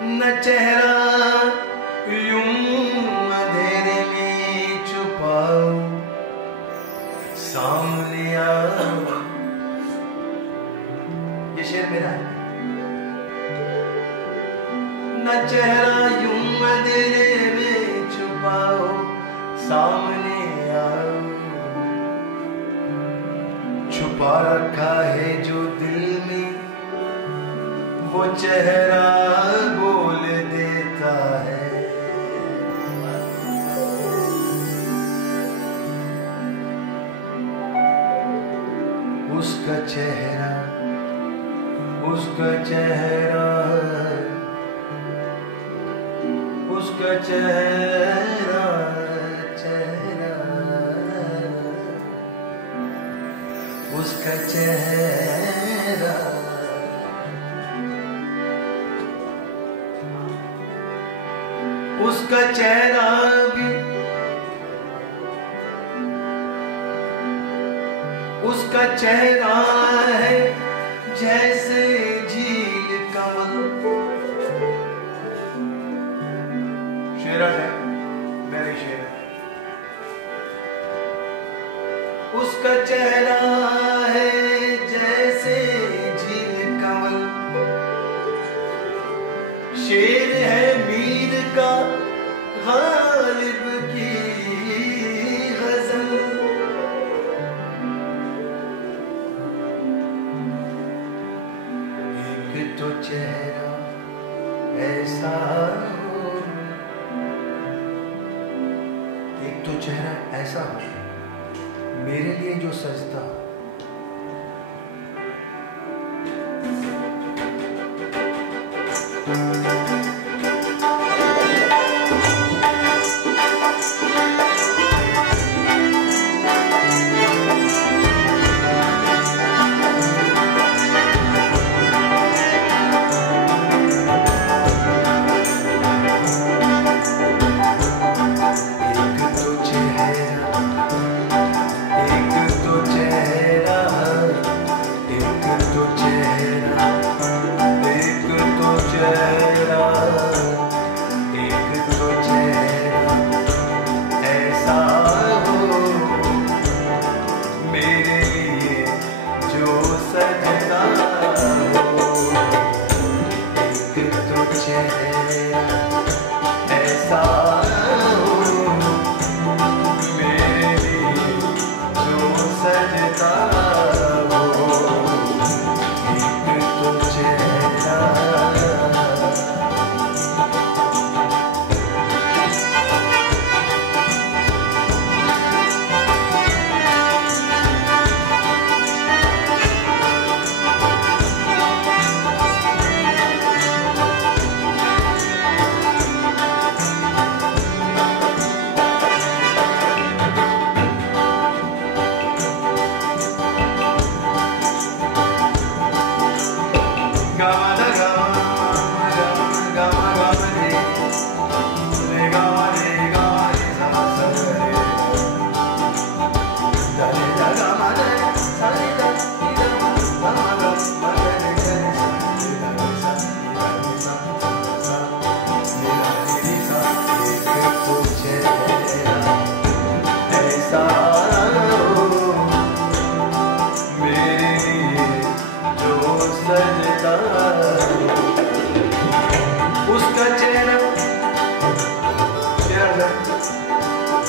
न चेहरा यूं अंधेरे में छुपाओ, सामने आओ। ये शेर मेरा है। न चेहरा यूं अंधेरे में छुपाओ, सामने आओ। छुपा रखा है जो दिल में, वो चेहरा बोल देता है। उसका चेहरा, उसका चेहरा, उसका चेहरा, चेहरा, उसका चेहरा, उसका चेहरा भी, उसका चेहरा है जैसे झील कमल। शेर है मेरे शेर। उसका चेहरा है जैसे झील कमल। शेर है मीर का गालिब की गजल। एक तो चेहरा ऐसा हो, एक तो चेहरा ऐसा हो मेरे लिए जो सजता हो।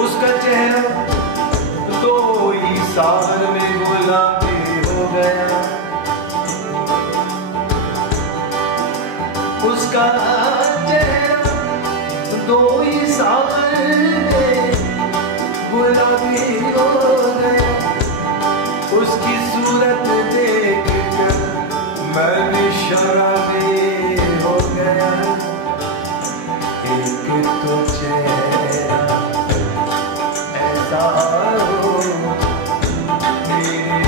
उसका चेहरा तो ही सावन में गुलाबी हो गया। उसका चेहरा तो ही सावन में गुलाबी हो गया। उसकी सूरत देख कर मैं शराबी हो गया। एक तो चेहरा ऐसा हो मेरे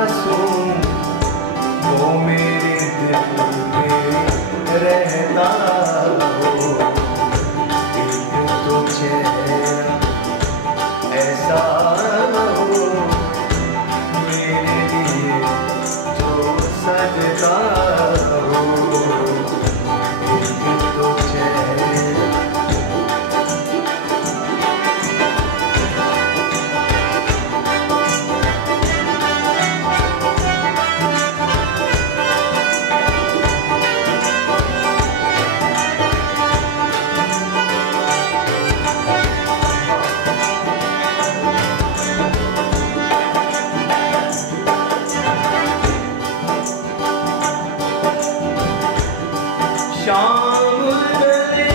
बसूं, वो मेरे दिल में रहता हो। एक तो चेहरा ऐसा हो मेरे लिए जो सजता हो। एक तो चेहरा शाम ढले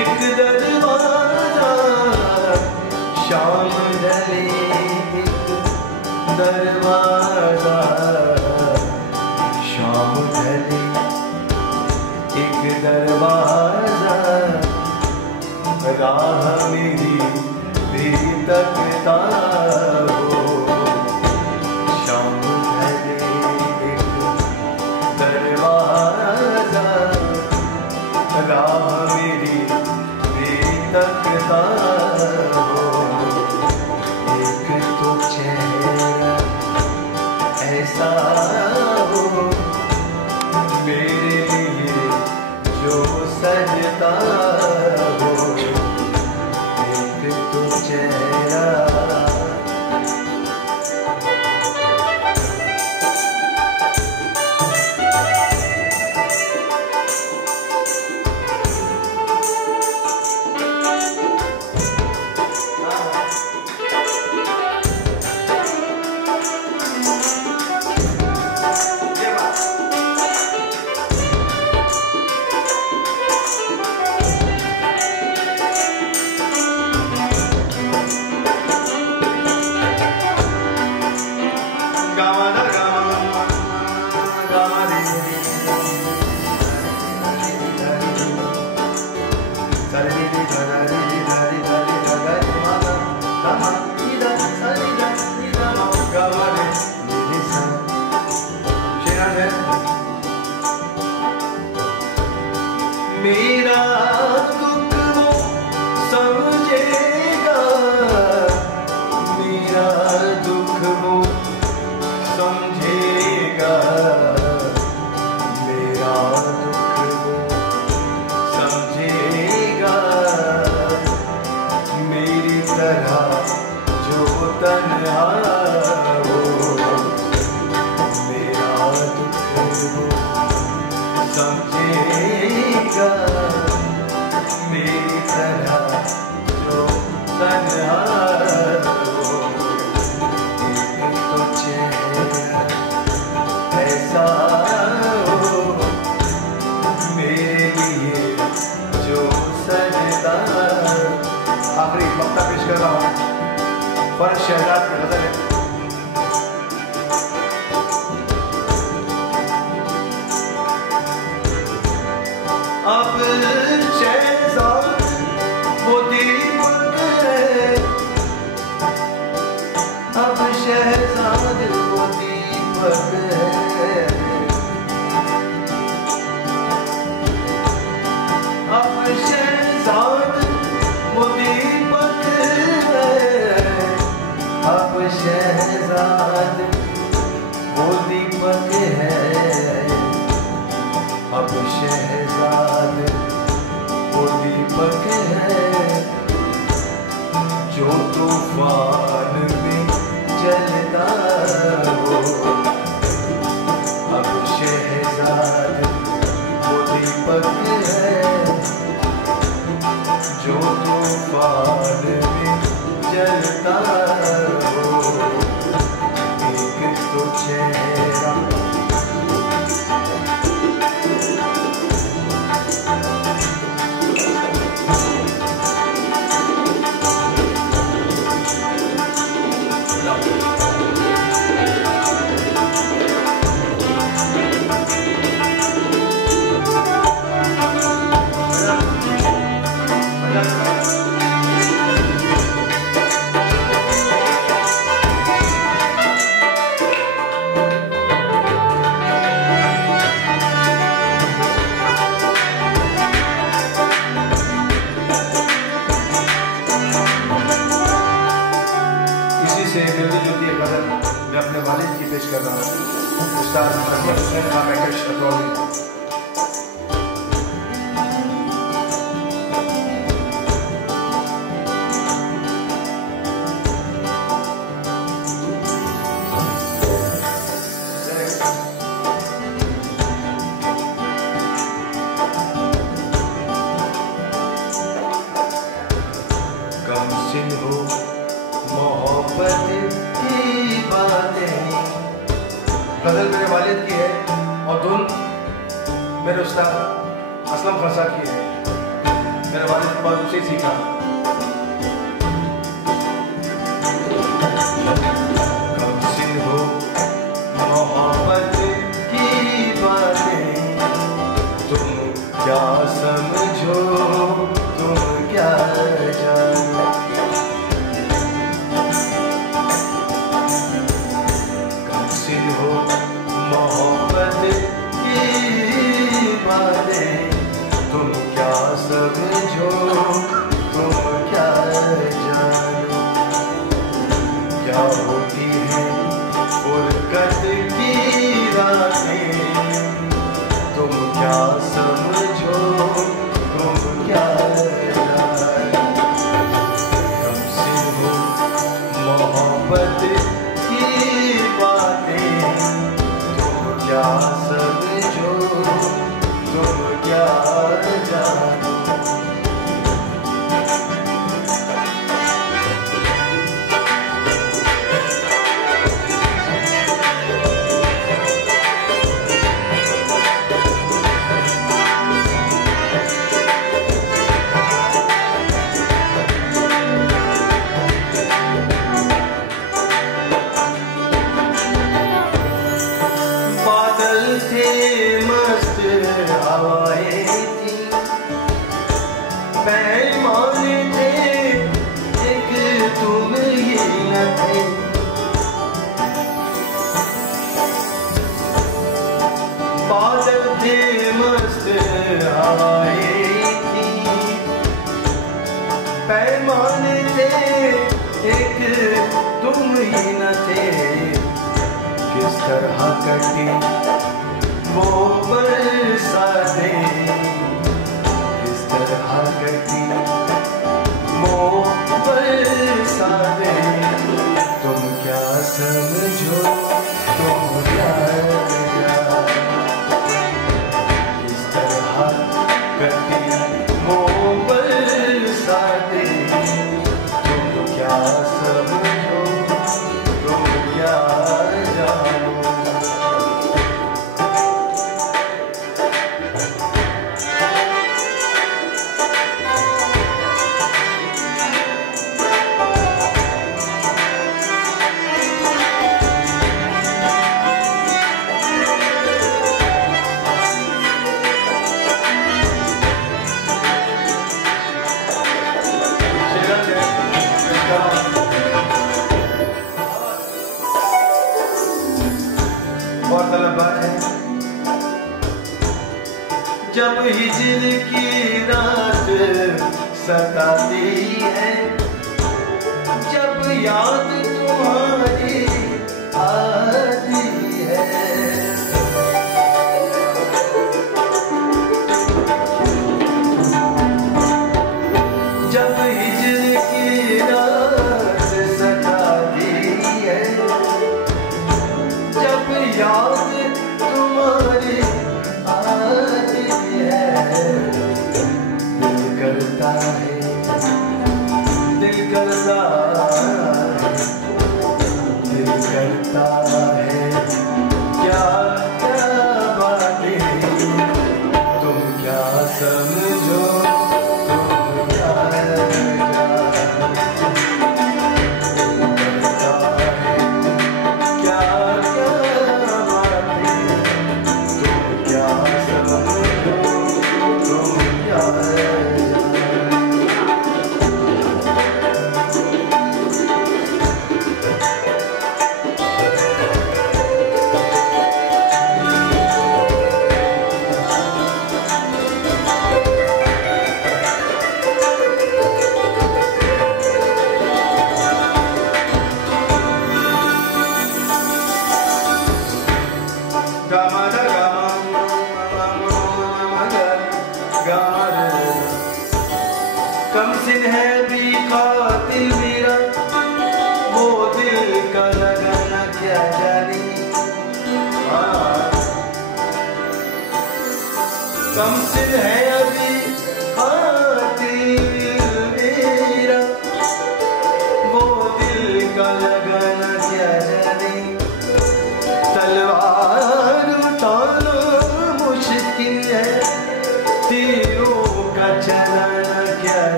एक दरवाजा, शाम ढले एक दरवाजा, शाम ढले एक दरवाजा, राह मेरी भी तकता हो। शाम ढले एक दरवाजा, राह मेरी भी तकता हो। एक तो चेहरा ऐसा हो मेरे लिए जो सजता हो। एक तो चेहरा मेरा दुख वो समझेगा, मेरा दुख वो समझेगा, मेरा दुख वो समझेगा। मेरी तरह जो तन्हा हो, मेरा दुख वो समझेगा। मेरी तरह जो तन्हा हो। एक तो चेहरा ऐसा हो मेरे लिए जो सजता। आखिरी वक्ता पेश कर रहा हूँ, फर्ज शहजाद की गजल है। अब शहजाद वो दीपक है, अब शहजाद वो दीपक है, अब शहजाद वो दीपक है, अब शहजाद वो दीपक है, अब शहजाद वो दीपक है जो तूफान में जलता हो। अब शहजाद वो दीपक है जो तूफान में जलता हो। एक तो चेहरा से मिलती जुलती एक गजल मैं अपने वालिद की पेश कर रहा हूँ, उस्ताद रहमत हुसैन खान मैकेश अतरौली। हो मोहब्बत की बातें, गजल मेरे वालिद की है और धुन मेरे उस्ताद असलम खान साहब की है। मेरे वालिद के बाद उसे सीखा। कमसिन हो मोहब्बत की बातें, तुम क्या समझो तुम क्या जानो, हो मोहब्बत की बातें, तुम क्या समझो तुम क्या जानो, क्या होती है फुरकत की रातें, तुम क्या समझो तुम क्या जानो, कमसिन हो मोहब्बत की बातें, तुम क्या समझो तुम क्या जानो। थे मस्त हवाएं थी, पैमाने थे एक तुम ही न थे, बादल थे मस्त हवाएं थी, पैमाने थे एक तुम ही न थे, किस तरह कटी वो बरसातें, किस तरह कटी वो बरसातें, तुम क्या समझो तुम क्या जानो, किस तरह कटी वो बरसातें, तुम क्या समझो तुम क्या जानो। जब हिजर की रात सताती है, जब याद तुम्हारी आती है, जब हिजर की रात सताती है, जब याद तुम्हारी आती है, दिल करता है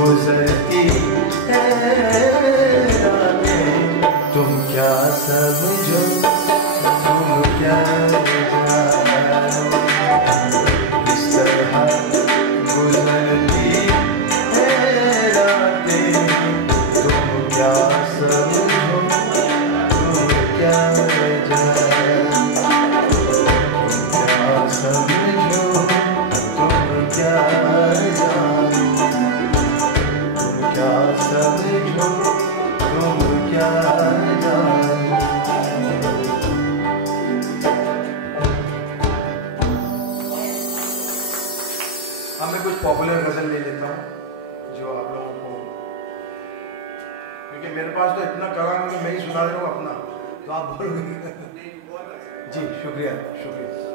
गुजरती है रातें, तुम क्या समझो, तुम क्या जानो, इस तरह गुजरती है रातें, तुम क्या समझो, तुम क्या जानो, क्या समझो, तुम क्या जानो, तुम क्या समझो, तुम क्या जानो। अब मैं कुछ पॉपुलर गजल ले लेता हूँ जो आप लोगों को, क्योंकि मेरे पास तो इतना कलाम है कि मैं ही सुना रहा हूँ अपना, तो आप बोलोगे। जी शुक्रिया शुक्रिया।